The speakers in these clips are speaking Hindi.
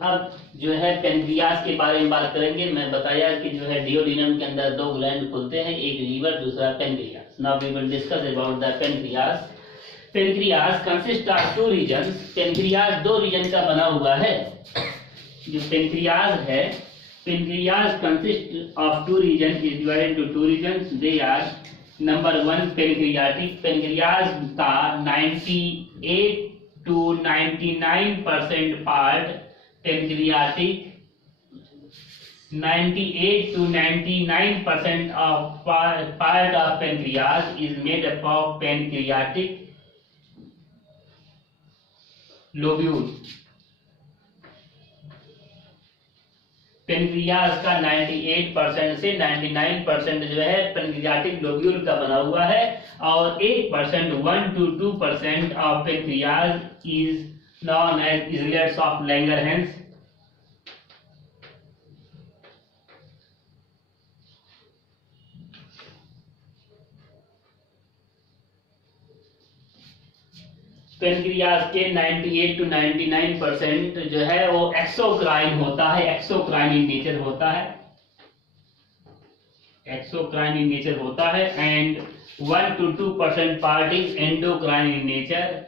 अब जो है पेनक्रियास के बारे में बात करेंगे। मैं बताया कि जो है डियोडिनम के अंदर दो ग्लैंड खुलते हैं, एक लीवर दूसरा pancreas. Now we will discuss about the pancreas. Pancreas consist of two regions. Pancreas दो रीजन का बना हुआ है। जो पेनक्रियास है, pancreas consist of two region, is divided to two regions. They are number 1 pancreatic. Pancreas का 98 to 99% part pancreatic, 98 to 99% of part of pancreas is made up of pancreatic lobule। Pancreas का 98% से 99% जो है पेनक्रियाटिक लोब्यूल का बना हुआ है, और 1% 1 to 2% of pancreas is known as islets of Langerhans. Pancreas के 98 to 99% जो है वो एक्सोक्राइन होता है, एक्सोक्राइन इन नेचर होता है, एक्सोक्राइन इन नेचर होता है। And 1 to 2% part is endocrine in nature,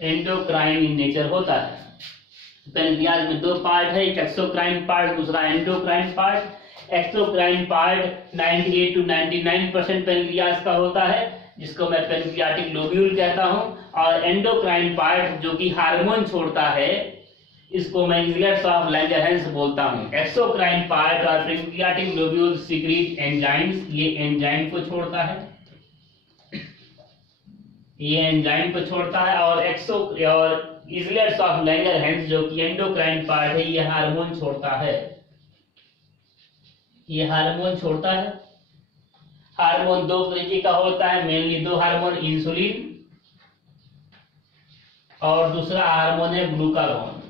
endocrine in nature होता है। पेनक्रियास में दो पार्ट है, एक एक्सोक्राइन पार्ट दूसरा endocrine part. Exocrine part 98 to 99% pancreas का होता है, जिसको मैं पेनक्रियाटिक लोब्यूल कहता हूं, और एंडोक्राइन पार्ट जो कि हार्मोन छोड़ता है, इसको मैं इजलेट्स ऑफ लैंगरहैंस बोलता हूं। एक्सोक्राइन पार्ट और पेनक्रियाटिक लोब्यूल सीक्रेट एंजाइम्स, ये एंजाइम को छोड़ता है, ये एंजाइम को छोड़ता है। और इजलेट्स ऑफ लैंगरहैंस जो कि एंडोक्राइन पार्ट है, ये हार्मोन छोड़ता है, ये हार्मोन छोड़ता है। हार्मोन दो तरीके का होता है, मेनली दो हार्मोन, इंसुलिन और दूसरा हार्मोन है ग्लूकागॉन।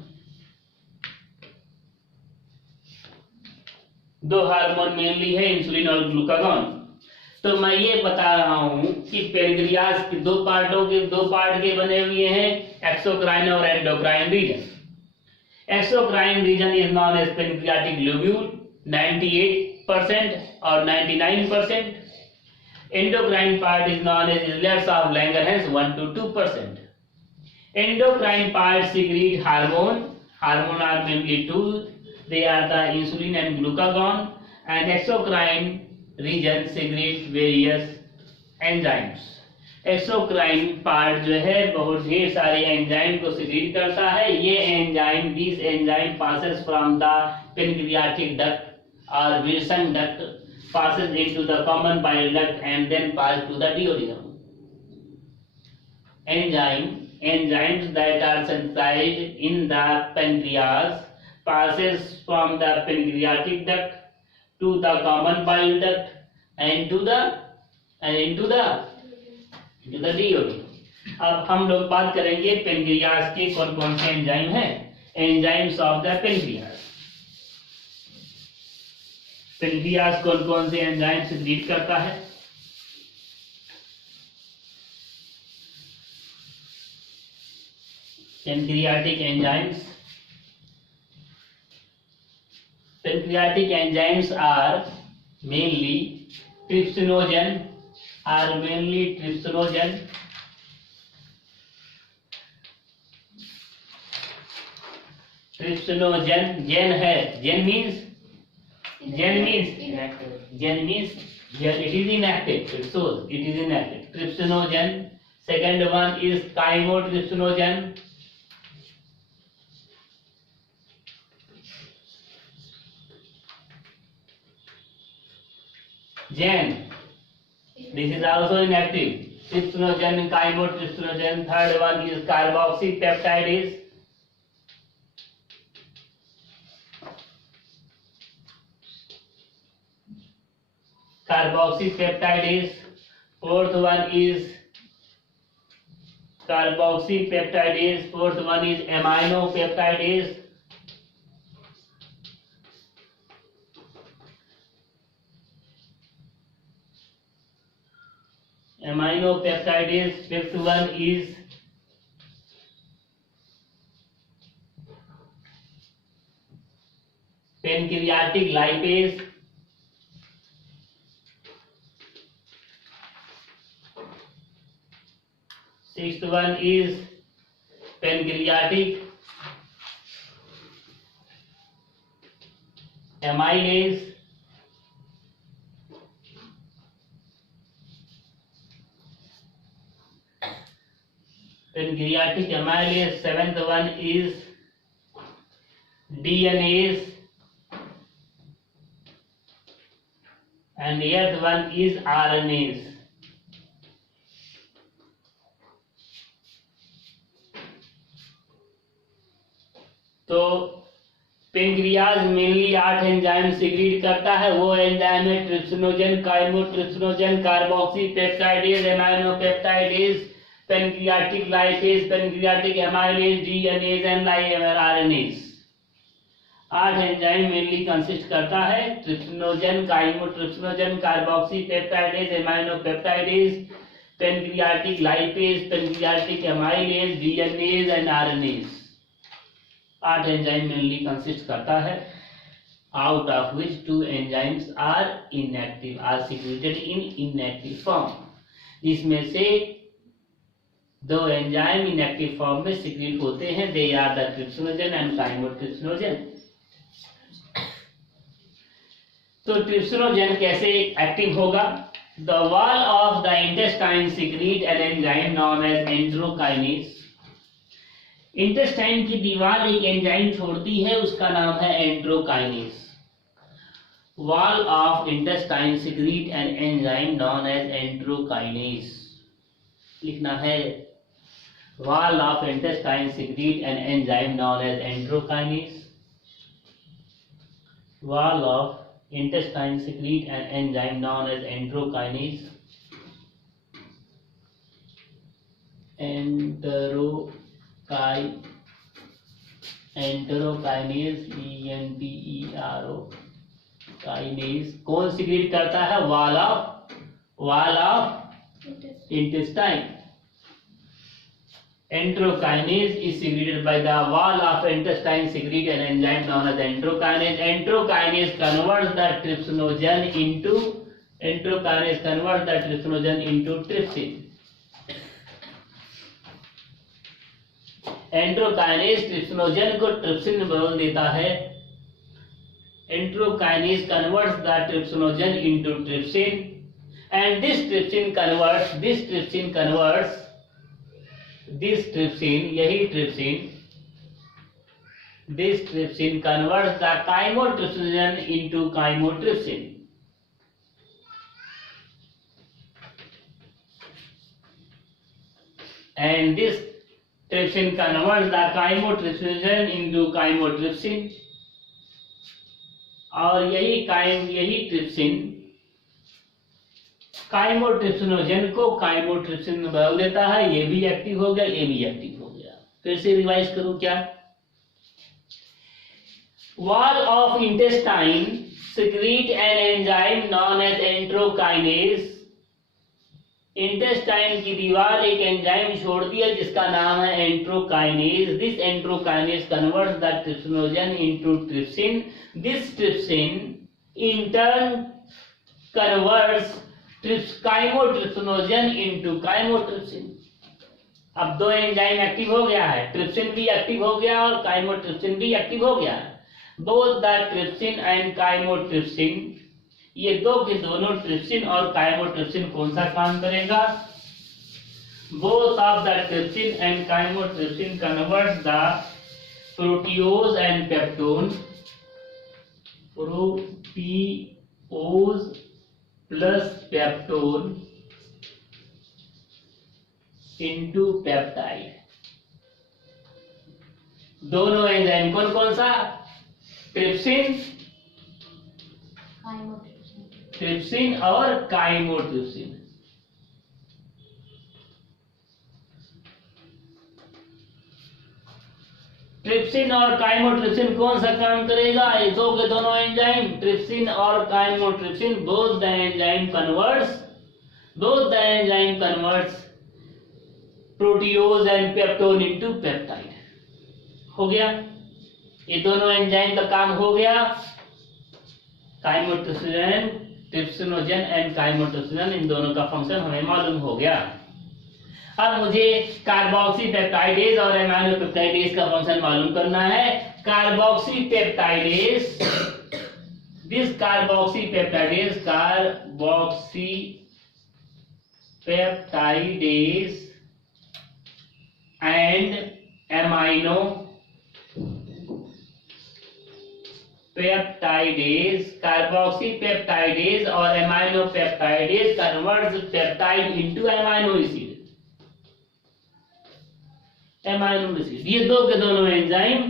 दो हार्मोन मेनली है, इंसुलिन और ग्लूकागॉन। तो मैं ये बता रहा हूं कि पेनक्रियास के दो पार्ट के बने हुए हैं, एक्सोक्राइन और endocrine region. Exocrine region is known as pancreatic lobule 98% और 99%। Endocrine part is known as islets of Langerhans 1 to 2%. Endocrine part secrete hormone. Hormone are mainly two. They are the insulin and glucagon. And exocrine region secrete various enzymes. Exocrine part जो है बहुत ढेर सारे एंजाइम को सिक्रीट करता है। ये enzyme, this enzyme passes from the pancreatic duct or Wilson duct, passes into the common bile duct and then pass to the duodenum. Enzymes that are synthesized in the pancreas passes from the pancreatic duct to the common bile duct and into the duodenum. अब हम लोग बात करेंगे पेनक्रियास के कौन कौन से एंजाइम हैं। Enzymes of the pancreas. Pancreas कौन कौन से एंजाइम सिक्रीट करता है? Pancreatic enzymes. Pancreatic enzymes are mainly trypsinogen, trypsinogen gen है, gen means here it is inactive, it shows it is inactive. Trypsinogen. Second one is chymotrypsinogen. Gen, this is also inactive. Trypsinogen, chymotrypsinogen. Third one is carboxypeptidase. Carboxypeptidase. Fourth one is carboxypeptidase. Fourth one is aminopeptidase. Aminopeptidase. Fifth one is pancreatic lipase, sixth one is pancreatic amylase, seventh one is DNase, and eighth one is RNase. तो पेंक्रियाज मेनली 8 एंजाइम सिक्रीट करता है। वो एंजाइम है trypsinogen, chymotrypsinogen, carboxypeptidase, aminopeptidase, pancreatic lipase, pancreatic amylase, DNase and RNase. 8 enzyme mainly consist करता है trypsinogen, chymotrypsinogen, carboxypeptidase, aminopeptidase, pancreatic lipase, pancreatic amylase, DNase and RNase. 8 enzyme mainly consist करता है, out of which 2 enzymes are inactive, are secreted in inactive form। इसमें से 2 एंजाइम इनएक्टिव फॉर्म में सिक्रीट होते हैं, they are the trypsinogen and chymotrypsinogen. तो ट्रिप्सिनोजन कैसे एक्टिव होगा? The wall of the intestine secrete an enzyme known as enterokinase. Intestine की दीवार एक एंजाइम छोड़ती है, उसका नाम है enterokinase. Wall of intestine secrete an enzyme known as enterokinase. लिखना है wall of intestine secrete an enzyme known as enterokinase. Wall of intestine secrete an enzyme known as enterokinase. Enterokinase, ENTERO kinase कौन सिक्रीट करता है? Wall of intestine. Enterokinase is secreted by the wall of intestine secrete an enzyme known as enterokinase. Enterokinase converts the trypsinogen into trypsin. Enterokinase trypsinogen को ट्रिप्सिन में बदल देता है। Enterokinase converts the trypsinogen into trypsin and this trypsin converts the chymotrypsinogen into chymotrypsin। and this trypsin converts the chymotrypsinogen into chymotrypsin। और यही ट्रिप्सिन काइमोट्रिप्सिनोजन को काइमोट्रिप्सिन में बदल देता है। ये भी एक्टिव हो गया, ये भी एक्टिव हो गया। फिर से रिवाइज करूं क्या? Wall of intestine secrete an enzyme known as enterokinase. Intestine की दीवार एक एंजाइम छोड़ती है जिसका नाम है enterokinase. This enterokinase converts the trypsinogen into trypsin. This trypsin in turn converts chymotrypsinogen into chymotrypsin. अब 2 एंजाइम एक्टिव हो गया है, ट्रिप्सिन भी एक्टिव हो गया और काइमोट्रिप्सिन भी एक्टिव हो गया है। Both the trypsin and chymotrypsin, ये दो के दोनों ट्रिप्सिन और काइमोट्रिप्सिन कौन सा काम करेगा? Both of the trypsin and chymotrypsin converts the proteose and peptone. Proteose plus peptone into peptide. दोनों एंजाइम कौन कौन सा? ट्रिप्सिन और काइमोट्रिप्सिन। ट्रिप्सिन और काइमोट्रिप्सिन कौन सा काम करेगा? ये दो के दोनों एंजाइम ट्रिप्सिन और chymotrypsin both the enzyme converts proteose and peptone into peptide. हो गया, ये दोनों एंजाइम का काम हो गया। काइमोट्रिप्सिन, ट्रिप्सिनोजन एंड काइमोट्रिप्सिन, इन दोनों का फंक्शन हमें मालूम हो गया। अब मुझे कार्बोक्सी पेप्टाइडेज और एमाइनो पेप्टाइडेज का फंक्शन मालूम करना है। Carboxy peptidase, this carboxy peptidase and amino peptidase, carboxy peptidase और amino peptidase converts peptide into amino acid. Amino acid, ये दो के दोनों एंजाइम,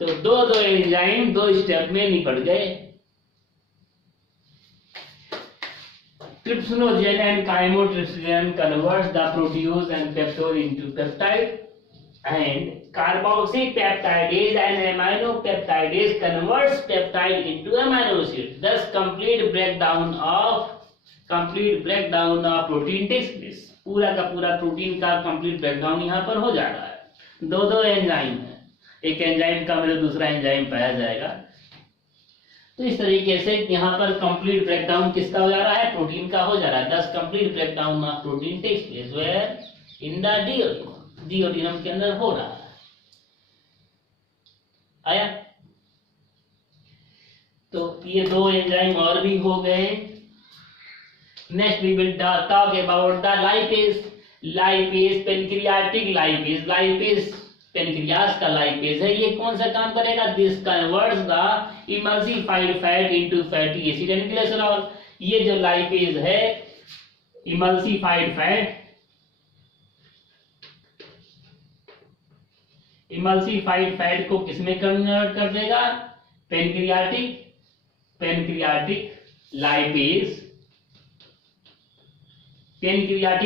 तो दो एंजाइम दो स्टेप में निपट गए। Trypsinogen and chymotrypsin converts the proteose and peptose into peptide, and carboxy peptidase and amino peptidase converts peptide into amino acid, thus complete breakdown of protein takes place। पूरा का पूरा प्रोटीन का कंप्लीट ब्रेकडाउन यहाँ पर हो जा रहा है। दो एंजाइम है, एक एंजाइम का मतलब दूसरा एंजाइम पाया जाएगा। तो इस तरीके से यहाँ पर कंप्लीट ब्रेकडाउन किसका हो जा रहा है, प्रोटीन का हो जा रहा है। thus complete breakdown of protein takes place where in the duodenum के अंदर हो रहा है। आया, तो ये दो एंजाइम और भी हो गए। Next we will talk about the lipase. Lipase pancreatic lipase, lipase pancreas का लाइपेज है। ये कौन सा काम करेगा, this converts the emulsified fat into fatty acid and glycerol. ये जो लाइपेज है, इमल्सिफाइड फैट, इमल्सिफाइड फैट को किसमें कन्वर्ट कर देगा, pancreatic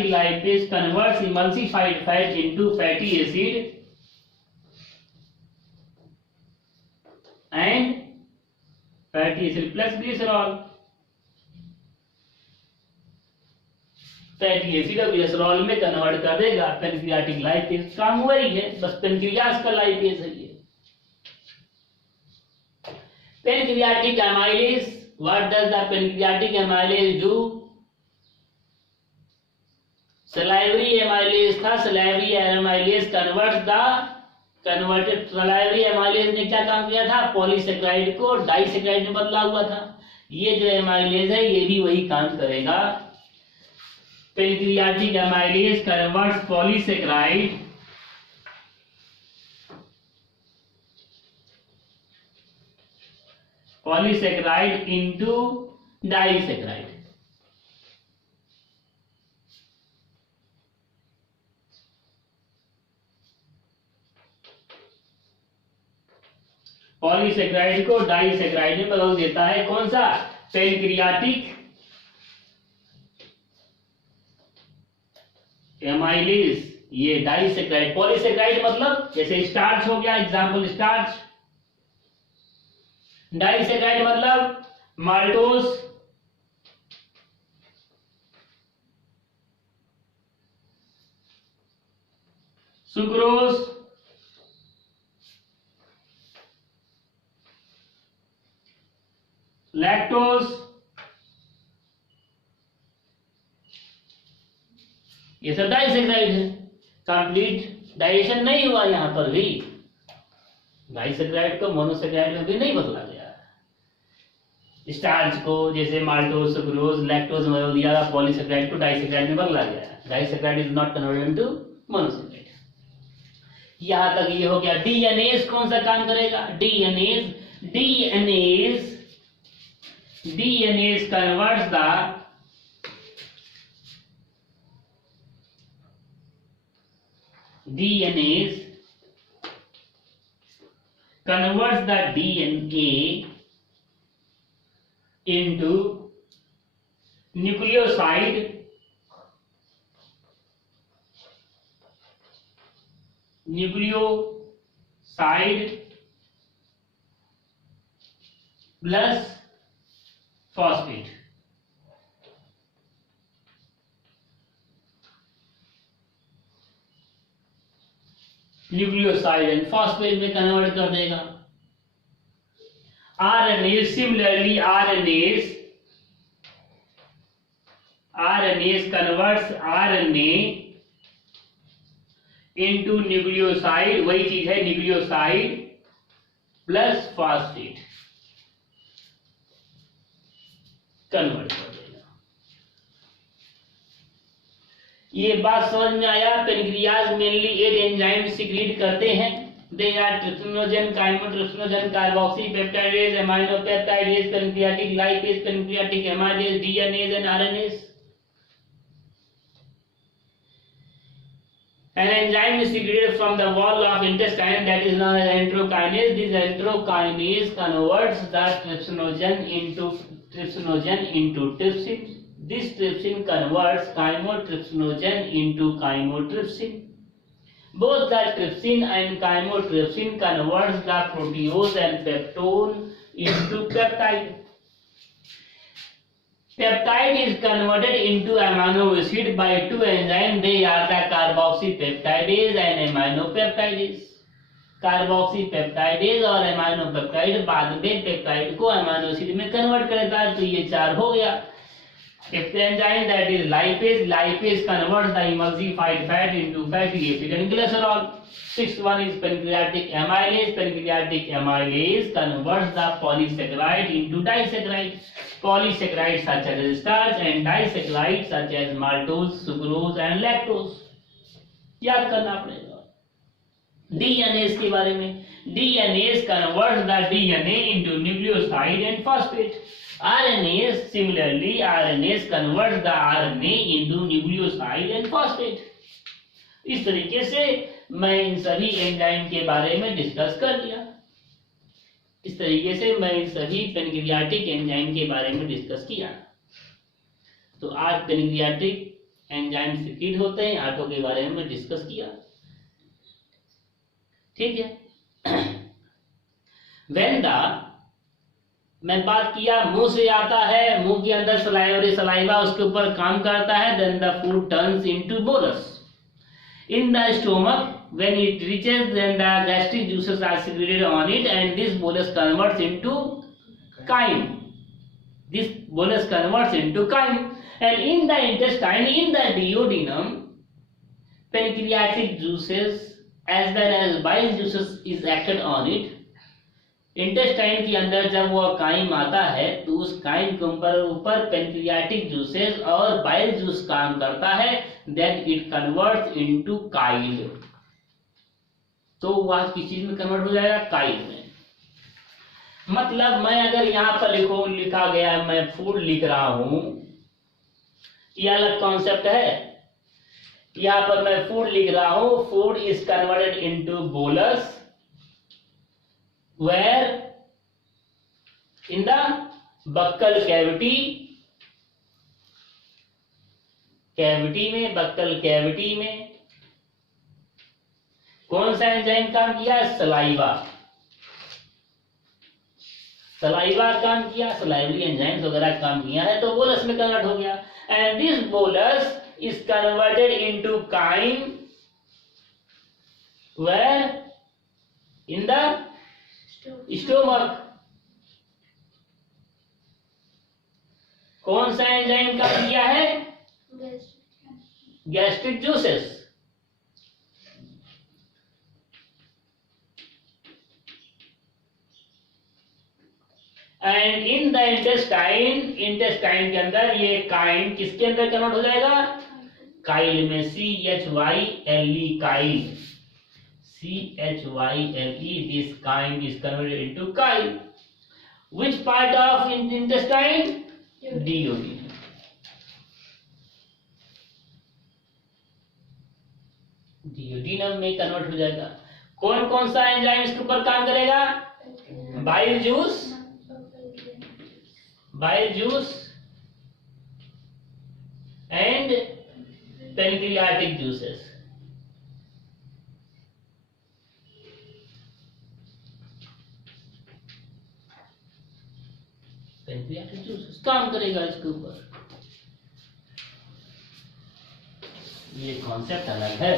lipase converts emulsified fat into fatty acid and fatty acid plus glycerol. Fatty acid और ग्लिसरॉल में कन्वर्ट कर देगा। पेनक्रियाटिक लाइपेज काम वही है, बस पेनक्रियास का लाइपेज है ये। Pancreatic amylase, what does the pancreatic amylase do? Salivary amylase था, salivary amylase converted salivary amylase ने क्या काम किया था, पॉलीसेक्राइड को डाइसेक्राइड में बदला हुआ था। ये जो एमाइलेज है ये भी वही काम करेगा। Pancreatic amylase converts polysaccharide into disaccharide. Polysaccharide को डाइसेक्राइड में बदल देता है। कौन सा, पेनक्रियाटिक एमाइलेज, ये डाइसेक्राइड। पॉलीसेक्राइड मतलब जैसे स्टार्च हो गया, एग्जांपल स्टार्च। डाइसेक्राइड मतलब माल्टोज, सुक्रोज, लैक्टोज, ये सब डाइसेक्राइड है। कंप्लीट डाइजेशन नहीं हुआ यहां पर भी, डाइसेक्राइड को मोनोसेक्राइड में भी नहीं बदला गया। स्टार्च को जैसे माल्टोज, सुक्रोज, लैक्टोज में बदल दिया, पॉलीसेक्राइड को डाइसेक्राइड में बदला गया। Disaccharide is not converted into monosaccharide. यहां तक ये हो गया। डीएनएज कौन सा काम करेगा, DNAs converts the DNA into nucleoside plus phosphate। Nucleoside and phosphate में कन्वर्ट कर देगा। RNase, similarly RNase converts RNA into nucleoside, वही चीज है न्यूक्लियोसाइड प्लस फॉस्फेट कन्वर्ट कर देगा। ये बात समझ में आया। पेनक्रियाज मेनली 8 एंजाइम सीक्रेट करते हैं। They are trypsinogen, chymotrypsinogen, carboxypeptidase, aminopeptidase, pancreatic lipase, pancreatic amylase, DNase and RNase. An enzyme is secreted from the wall of intestine that is known as enterokinase. This enterokinase converts the trypsinogen into trypsin. This trypsin converts chymotrypsinogen into chymotrypsin. Both the trypsin and chymotrypsin converts the protease and peptone into peptide. Peptide is converted into amino acid by two enzymes. They are the carboxypeptidase and aminopeptidase. Carboxypeptidase और एमाइनोपेप्टाइड बाद में पेप्टाइड को अमीनो एसिड में कन्वर्ट करता है। तो ये 4 हो गया। Fifth enzyme that is lipase. Lipase converts the emulsified fat into fatty acid and glycerol. Sixth one is pancreatic amylase. Pancreatic amylase converts the polysaccharide into disaccharide. Polysaccharides such as starch and disaccharides such as maltose, sucrose and lactose. याद करना पड़ेगा। डीएनएस के बारे में, DNS converts the DNA into nucleoside and phosphate. RNase, similarly, RNase converts the RNA into nucleoside and phosphate. इस तरीके से मैं इन सभी एंजाइम के बारे में डिस्कस कर लिया। इस तरीके से मैं इन सभी पेनक्रियाटिक एंजाइम के बारे में डिस्कस किया। तो आज पेनक्रियाटिक एंजाइम सीक्रेट होते हैं, आटो के बारे में डिस्कस किया। ठीक है। When the, मैं बात किया मुंह से आता है, मुंह के अंदर सलाइवा उसके ऊपर काम करता है, then the food turns into bolus. In the stomach, when it reaches, then the gastric juices are secreted on it and this bolus converts into chyme. This bolus converts into chyme. And in the intestine, in the duodenum, pancreatic juices as well as bile juices is acted on it. Intestine के अंदर जब वो काइम आता है तो उस काइम के ऊपर पेनक्रियाटिक जूसेस और बाइल जूस काम करता है, then it converts into chyle. तो वह किस चीज में कन्वर्ट हो जाएगा? काइल में। मतलब मैं अगर यहाँ पर लिखा गया मैं फूड लिख रहा हूं, यह अलग कॉन्सेप्ट है। यहाँ पर मैं फूड लिख रहा हूं, food is converted into bolus where in the buccal buccal cavity में कौन सा एंजाइम काम किया? सलाइवा काम किया, सलाइवरी एंजाइम्स वगैरह काम किया है, तो बोलस में कन्वर्ट हो गया। And this bolus is converted into chyme where in the stomach. कौन सा एंजाइम का किया है? Gastric juices. And in the intestine के अंदर ये काइम किसके अंदर कन्वर्ट हो जाएगा? काइल में। CHYLE Kyle, CHYLE, this chyme is converted into chyle. Which part of intestine? Duodenum. Duodenum में कन्वर्ट हो जाएगा। कौन कौन सा एंजाइम इसके ऊपर काम करेगा? Bile juice and pancreatic juices. Pancreatic juices काम करेगा इसके ऊपर। ये कॉन्सेप्ट अलग है।